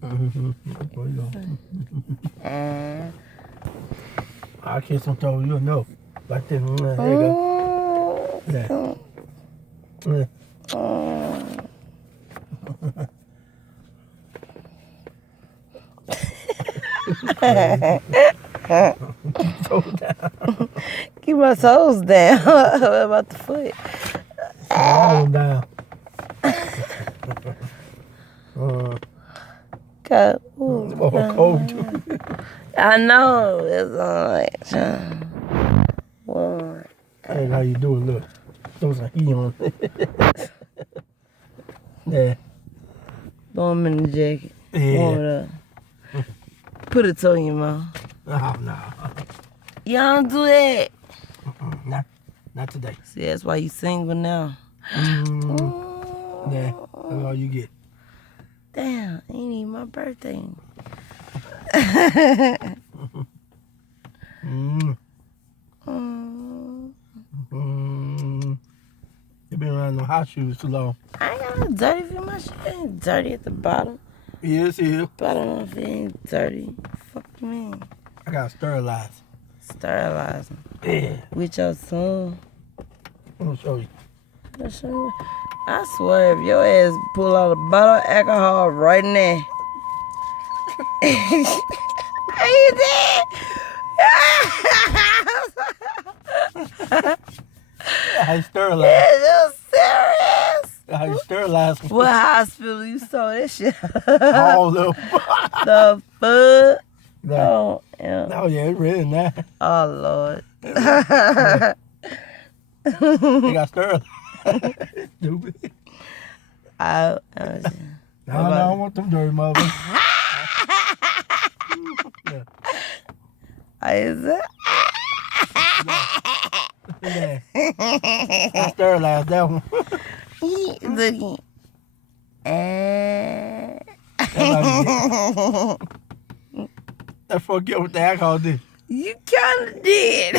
There you go. I'll kiss some toes, you'll know. Like this. There you go. Yeah. Yeah. Toes down. Keep my toes down. What about the foot? All down. Go. Cold too. I know. It's like, warm. That's how you do it, look. Throw some heat on it. Yeah. Throw them in the jacket. Yeah. Warm it up. Put a toe in your mouth. Oh, no. You don't do that. Not today. See, that's why you single now. Yeah, that's all you get. Damn, ain't even my birthday. You been around no hot shoes too long. I ain't got no dirty feet. My shit ain't dirty at the bottom. Yes, yeah. Bottom of it ain't dirty. Fuck you mean? I got sterilized. Sterilizing. Yeah. With your son. I'm gonna show you. I swear, if your ass pull out a bottle of alcohol right now. Are you dead? How you sterilize? Is you serious? How you sterilize? What hospital you saw this shit? All of them. The fuck? No. Oh, yeah. Oh, yeah, it's ready now. Oh, Lord. They got sterilized. Stupid. I No, I don't want them dirty motherfuckers. Yeah. I sterilized that one. Looking. That's what get what the alcohol did. You kind of did.